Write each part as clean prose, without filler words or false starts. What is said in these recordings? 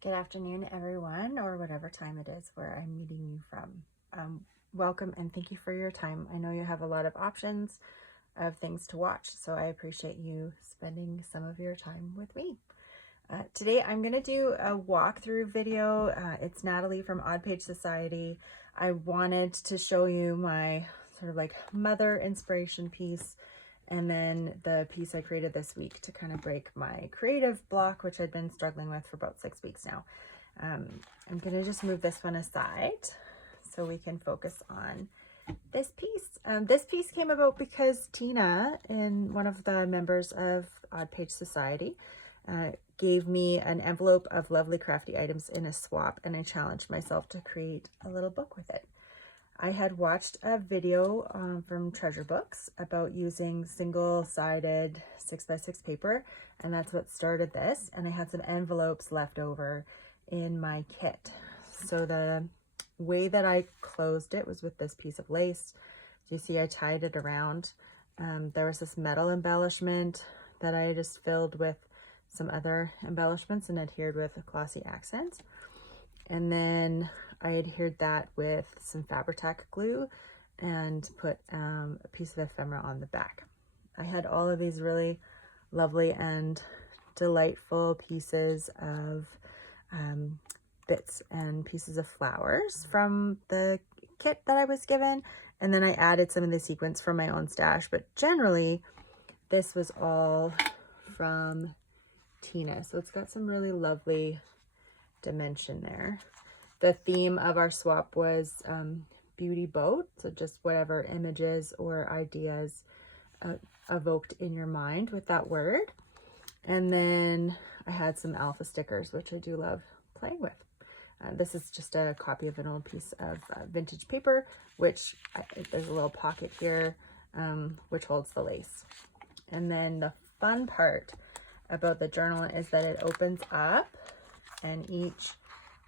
Good afternoon, everyone, or whatever time it is where I'm meeting you from. Welcome and thank you for your time. I know you have a lot of options of things to watch, so I appreciate you spending some of your time with me. Today I'm going to do a walkthrough video. It's Natalie from Odd Page Society. I wanted to show you my sort of like mother inspiration piece, and then the piece I created this week to kind of break my creative block, which I've been struggling with for about 6 weeks now. I'm going to just move this one aside so we can focus on this piece. This piece came about because Tina, one of the members of Odd Page Society, gave me an envelope of lovely crafty items in a swap, and I challenged myself to create a little book with it. I had watched a video from Treasure Books about using single-sided 6x6 paper, and that's what started this. And I had some envelopes left over in my kit. So the way that I closed it was with this piece of lace. So you see I tied it around. There was this metal embellishment that I just filled with some other embellishments and adhered with glossy accents. And then I adhered that with some Fabri-Tac glue and put a piece of ephemera on the back. I had all of these really lovely and delightful pieces of bits and pieces of flowers from the kit that I was given, and then I added some of the sequins from my own stash, but generally this was all from Tina. So it's got some really lovely dimension there. The theme of our swap was beauty boat, so just whatever images or ideas evoked in your mind with that word. And then I had some alpha stickers, which I do love playing with. This is just a copy of an old piece of vintage paper, which there's a little pocket here, which holds the lace. And then the fun part about the journal is that it opens up, and each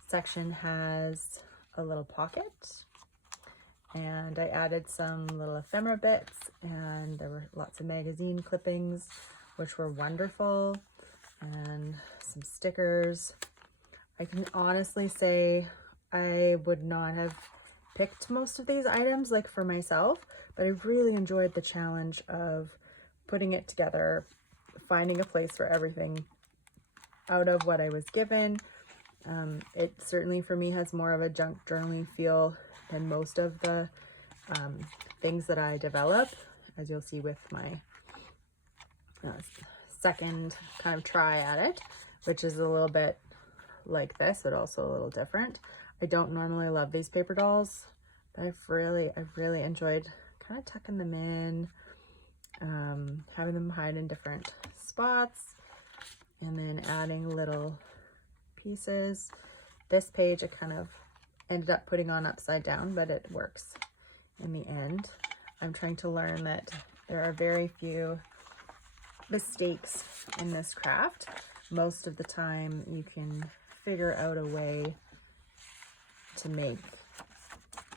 section has a little pocket, and I added some little ephemera bits, and there were lots of magazine clippings, which were wonderful, and some stickers. I can honestly say I would not have picked most of these items like for myself, but I really enjoyed the challenge of putting it together, finding a place for everything out of what I was given. It certainly for me has more of a junk journaling feel than most of the things that I develop, as you'll see with my second kind of try at it, which is a little bit like this, but also a little different. I don't normally love these paper dolls, but I've really enjoyed kind of tucking them in, having them hide in different spots, and then adding little pieces. This page I kind of ended up putting on upside down, but it works in the end. I'm trying to learn that there are very few mistakes in this craft. Most of the time you can figure out a way to make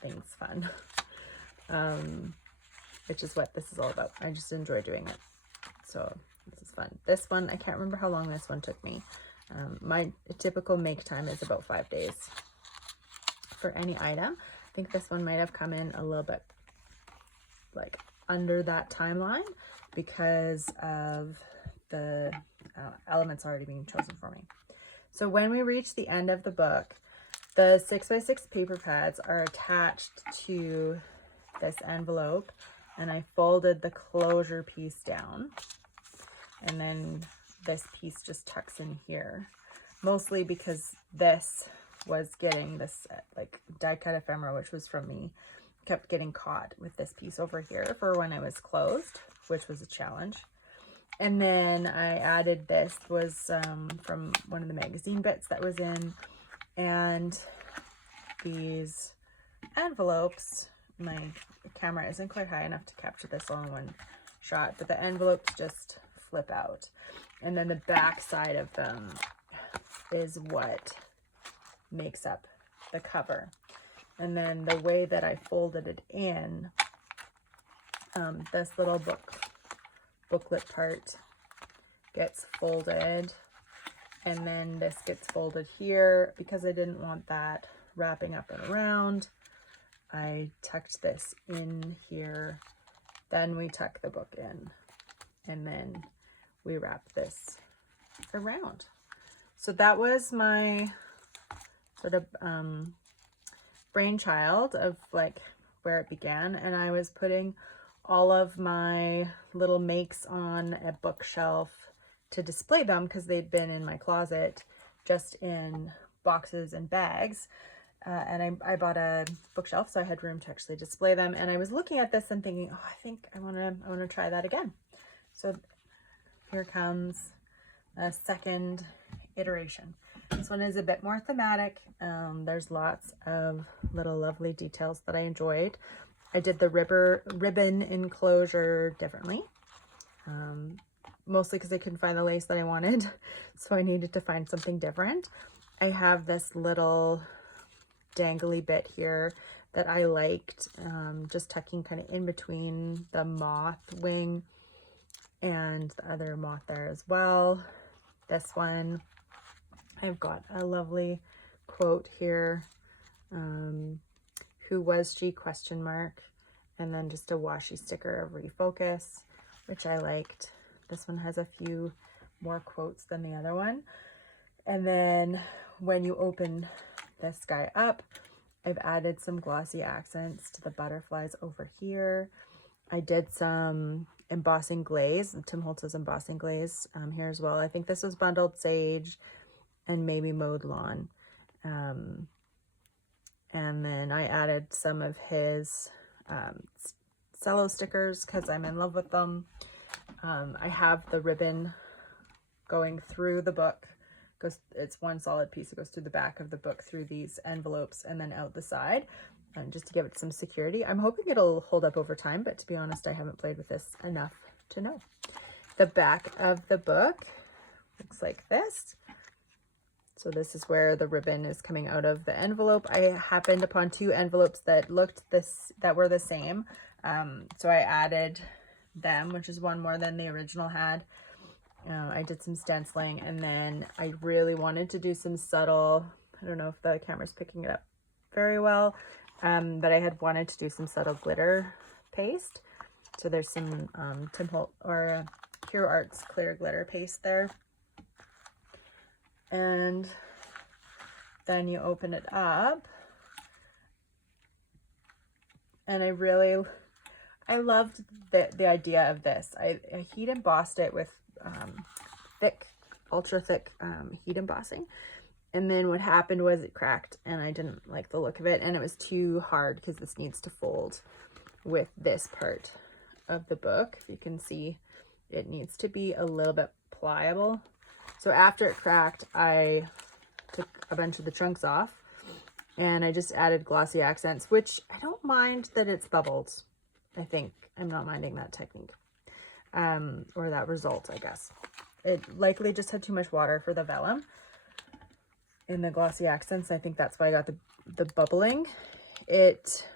things fun, which is what this is all about. I just enjoy doing it, so this is fun. This one, I can't remember how long this one took me. My typical make time is about 5 days for any item. I think this one might have come in a little bit like under that timeline because of the elements already being chosen for me. So when we reach the end of the book, the 6x6 paper pads are attached to this envelope, and I folded the closure piece down, and then this piece just tucks in here, mostly because this was getting this like die cut ephemera, which was from me, kept getting caught with this piece over here for when it was closed, which was a challenge. And then I added this was from one of the magazine bits that was in, and these envelopes. My camera isn't quite high enough to capture this all in one shot, but the envelopes just flip out, and then the back side of them is what makes up the cover. And then the way that I folded it in, this little booklet part gets folded And then this gets folded here because I didn't want that wrapping up and around. I tucked this in here, then we tuck the book in, and then we wrap this around. So that was my sort of brainchild of like where it began, and I was putting all of my little makes on a bookshelf to display them because they'd been in my closet just in boxes and bags. And I bought a bookshelf, so I had room to actually display them. And I was looking at this and thinking, oh, I think I want to try that again. So here comes a second iteration. This one is a bit more thematic. There's lots of little lovely details that I enjoyed. I did the ribbon enclosure differently, mostly because I couldn't find the lace that I wanted, so I needed to find something different. I have this little dangly bit here that I liked, just tucking kind of in between the moth wing and the other moth there as well. This one, I've got a lovely quote here, who was she, question mark, and then just a washi sticker of refocus, which I liked. This one has a few more quotes than the other one. And then when you open this guy up, I've added some glossy accents to the butterflies over here. I did some embossing glaze, Tim Holtz's embossing glaze here as well. I think this was bundled sage and maybe mowed lawn. And then I added some of his cello stickers because I'm in love with them. I have the ribbon going through the book. It's one solid piece. It goes through the back of the book, through these envelopes, and then out the side, and just to give it some security. I'm hoping it'll hold up over time, but to be honest, I haven't played with this enough to know. The back of the book looks like this. So this is where the ribbon is coming out of the envelope. I happened upon two envelopes that were the same. So I added them, which is one more than the original had. I did some stenciling, and then I really wanted to do some subtle, I don't know if the camera's picking it up very well, but I had wanted to do some subtle glitter paste. So there's some Tim Holt or Hero Arts clear glitter paste there. And then you open it up, and I loved the idea of this. I heat embossed it with thick, ultra thick heat embossing, and then what happened was it cracked, and I didn't like the look of it, and it was too hard because this needs to fold with this part of the book. You can see it needs to be a little bit pliable. So after it cracked, I took a bunch of the chunks off, and I just added glossy accents, which I don't mind that it's bubbled. I think I'm not minding that technique, or that result, I guess. It likely just had too much water for the vellum in the glossy accents. I think that's why I got the bubbling. It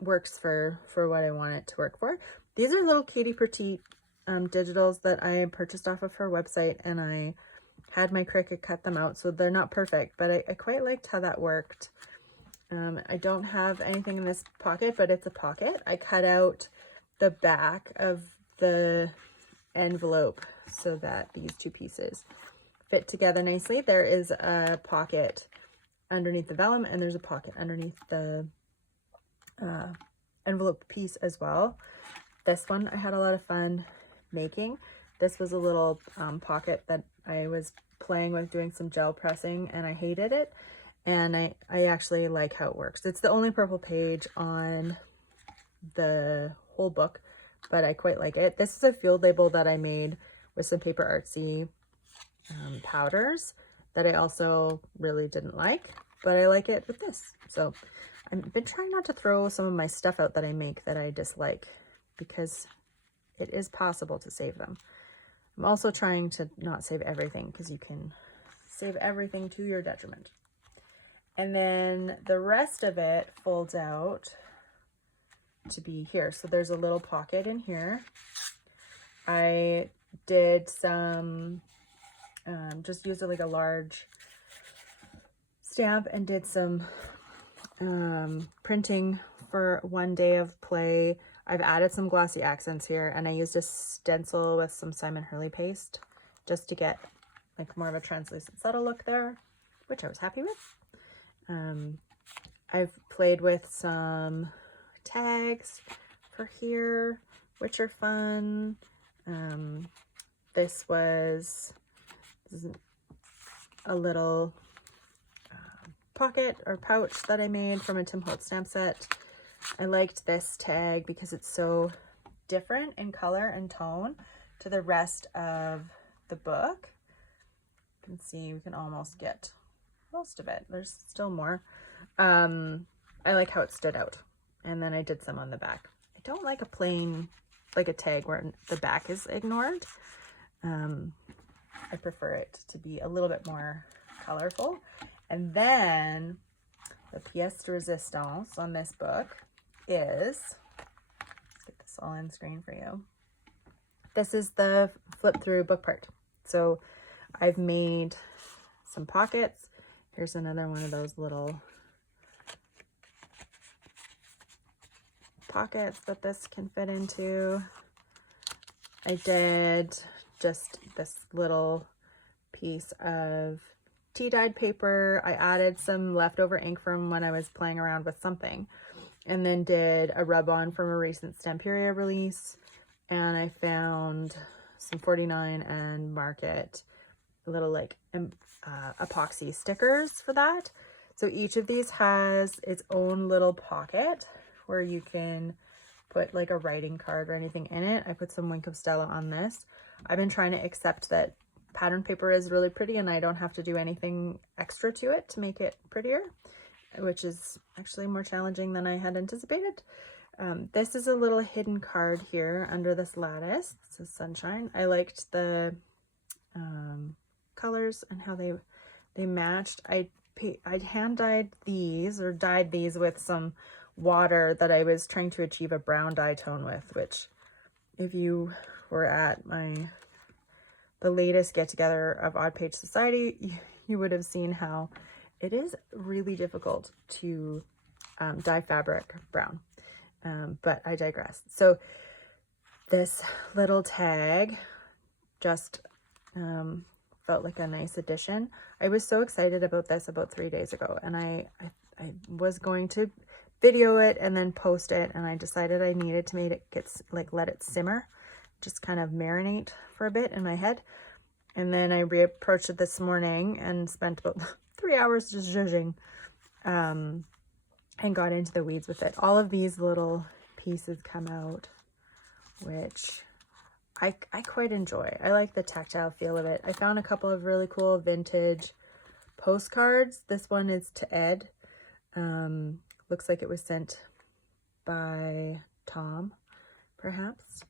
works for what I want it to work for. These are little Katie Petite digitals that I purchased off of her website, and I had my Cricut cut them out, so they're not perfect, but I quite liked how that worked. I don't have anything in this pocket, but it's a pocket. I cut out the back of the envelope so that these two pieces fit together nicely. There is a pocket underneath the vellum, and there's a pocket underneath the envelope piece as well. This one I had a lot of fun making. This was a little pocket that I was playing with doing some gel pressing, and I hated it, and I actually like how it works. It's the only purple page on the whole book, but I quite like it. This is a field label that I made with some Paper Artsy powders that I also really didn't like, but I like it with this. So I've been trying not to throw some of my stuff out that I make that I dislike, because it is possible to save them. I'm also trying to not save everything, because you can save everything to your detriment. And then the rest of it folds out to be here. So there's a little pocket in here. I did some Just used like a large stamp and did some printing for one day of play. I've added some glossy accents here, and I used a stencil with some Simon Hurley paste just to get like more of a translucent subtle look there, which I was happy with. I've played with some tags for here, which are fun. This is a little pocket or pouch that I made from a Tim Holtz stamp set. I liked this tag because it's so different in color and tone to the rest of the book. You can see we can almost get most of it. There's still more. I like how it stood out. And then I did some on the back. I don't like a plain, like a tag where the back is ignored. I prefer it to be a little bit more colorful. And then the pièce de résistance on this book is, let's get this all on screen for you. This is the flip through book part. So I've made some pockets. Here's another one of those little pockets that this can fit into. I did just this little piece of tea dyed paper. I added some leftover ink from when I was playing around with something, and then did a rub on from a recent Stamperia release. And I found some 49 and Market little like epoxy stickers for that. So each of these has its own little pocket where you can put like a writing card or anything in it. I put some Wink of Stella on this. I've been trying to accept that pattern paper is really pretty and I don't have to do anything extra to it to make it prettier, which is actually more challenging than I had anticipated. This is a little hidden card here under this lattice. This is Sunshine. I liked the colors and how they matched. I hand dyed these, or dyed these with some water that I was trying to achieve a brown dye tone with, which if you were at the latest get together of Odd Page Society, you would have seen how it is really difficult to dye fabric brown. But I digress. So this little tag just felt like a nice addition. I was so excited about this about 3 days ago, and I was going to video it and then post it, and I decided I needed to make it let it simmer, just kind of marinate for a bit in my head. And then I reapproached it this morning and spent about 3 hours just zhuzhing, and got into the weeds with it. All of these little pieces come out, which I quite enjoy. I like the tactile feel of it. I found a couple of really cool vintage postcards. This one is to Ed. Looks like it was sent by Tom, perhaps.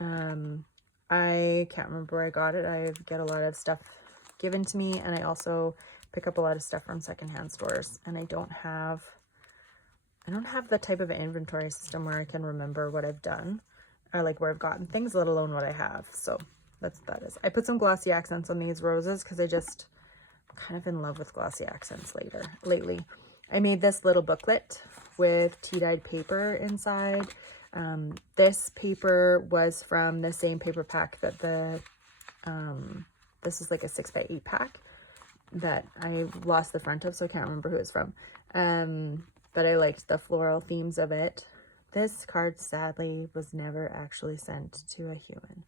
I can't remember where I got it. I get a lot of stuff given to me, and I also pick up a lot of stuff from secondhand stores, and I don't have the type of inventory system where I can remember what I've done or like where I've gotten things, let alone what I have. So that's what that is. I put some glossy accents on these roses because I just kind of in love with glossy accents lately. I made this little booklet with tea dyed paper inside. This paper was from the same paper pack that this is like a 6x8 pack that I lost the front of, so I can't remember who it's from. But I liked the floral themes of it. This card sadly was never actually sent to a human.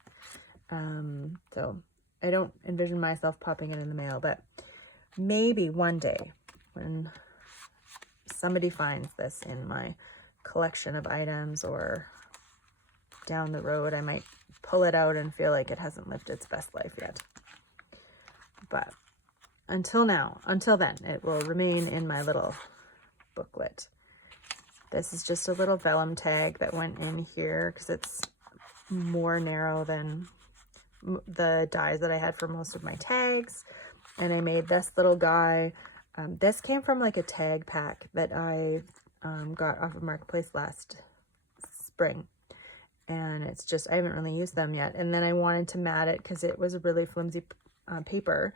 So I don't envision myself popping it in the mail, but maybe one day when somebody finds this in my collection of items, or down the road, I might pull it out and feel like it hasn't lived its best life yet. But until then, it will remain in my little booklet. This is just a little vellum tag that went in here because it's more narrow than the dies that I had for most of my tags. And I made this little guy. This came from like a tag pack that I got off of Marketplace last spring. And it's just, I haven't really used them yet. And then I wanted to mat it because it was a really flimsy paper,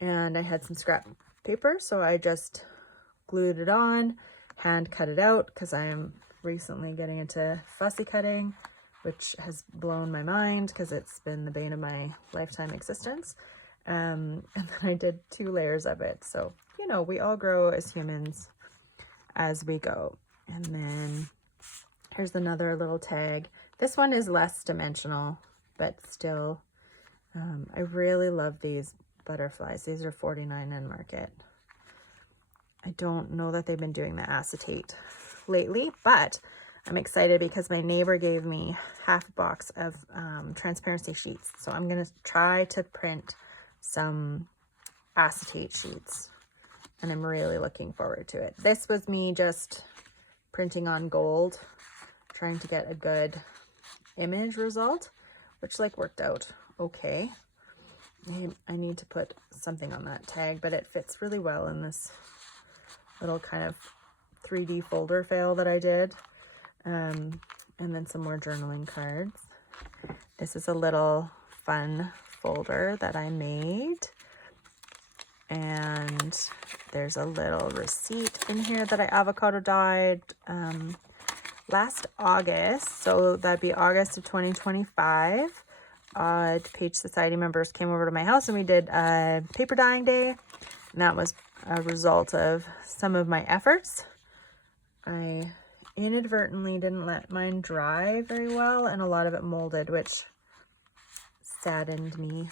and I had some scrap paper, so I just glued it on, hand cut it out, because I am recently getting into fussy cutting, which has blown my mind because it's been the bane of my lifetime existence. And then I did 2 layers of it. So, you know, we all grow as humans as we go. And then here's another little tag. This one is less dimensional, but still, I really love these butterflies. These are $49 in Market. I don't know that they've been doing the acetate lately, but I'm excited because my neighbor gave me half a box of transparency sheets. So I'm going to try to print some acetate sheets, and I'm really looking forward to it. This was me just printing on gold, trying to get a good image result, which like worked out okay. I need to put something on that tag, but it fits really well in this little kind of 3D folder fail that I did. And then some more journaling cards. This is a little fun folder that I made. And there's a little receipt in here that I avocado dyed last August. So that'd be August of 2025. Page Society members came over to my house and we did a paper dyeing day. And that was a result of some of my efforts. I inadvertently didn't let mine dry very well, and a lot of it molded, which saddened me,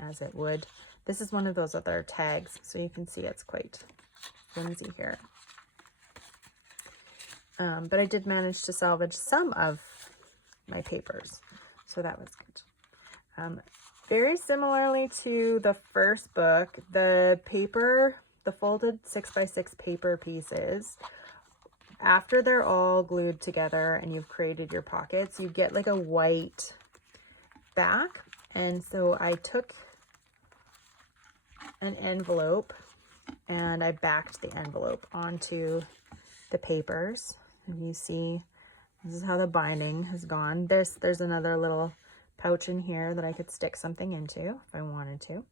as it would. This is one of those other tags, so you can see it's quite flimsy here. But I did manage to salvage some of my papers, so that was good. Very similarly to the first book, the paper, the folded 6x6 paper pieces, after they're all glued together and you've created your pockets, you get like a white back. And so I took an envelope and I backed the envelope onto the papers. And you see, this is how the binding has gone. There's another little pouch in here that I could stick something into if I wanted to.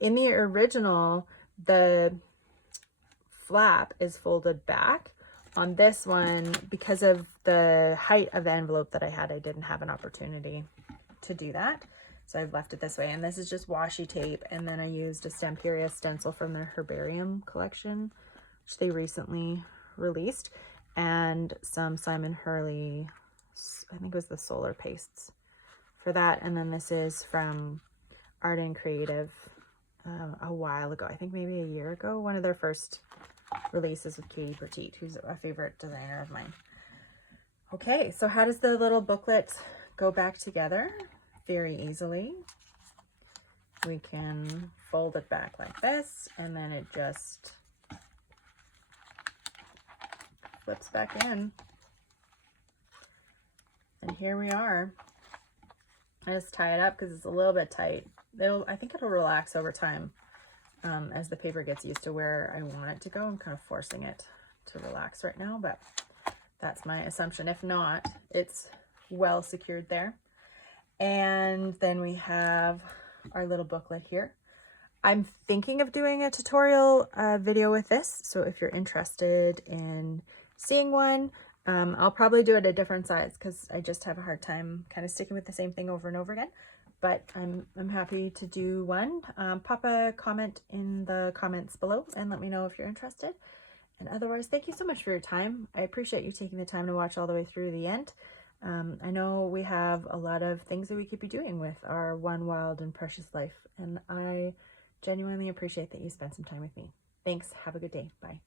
In the original, the flap is folded back. On this one, because of the height of the envelope that I had, I didn't have an opportunity to do that. So I've left it this way. And this is just washi tape. And then I used a Stamperia stencil from their herbarium collection, which they recently released, and some Simon Hurley, I think it was the solar pastes for that. And then this is from Art and Creative a while ago, I think maybe a year ago, one of their first releases with Katie Petit, who's a favorite designer of mine. Okay, so how does the little booklet go back together? Very easily. We can fold it back like this, and then it just flips back in. And here we are. I just tie it up because it's a little bit tight. I think it'll relax over time. As the paper gets used to where I want it to go. I'm kind of forcing it to relax right now, but that's my assumption. If not, it's well secured there. And then we have our little booklet here. I'm thinking of doing a tutorial video with this, so if you're interested in seeing one, I'll probably do it a different size because I just have a hard time kind of sticking with the same thing over and over again. But I'm happy to do one. Pop a comment in the comments below and let me know if you're interested. And otherwise, thank you so much for your time. I appreciate you taking the time to watch all the way through the end. I know we have a lot of things that we could be doing with our one wild and precious life, and I genuinely appreciate that you spent some time with me. Thanks. Have a good day. Bye.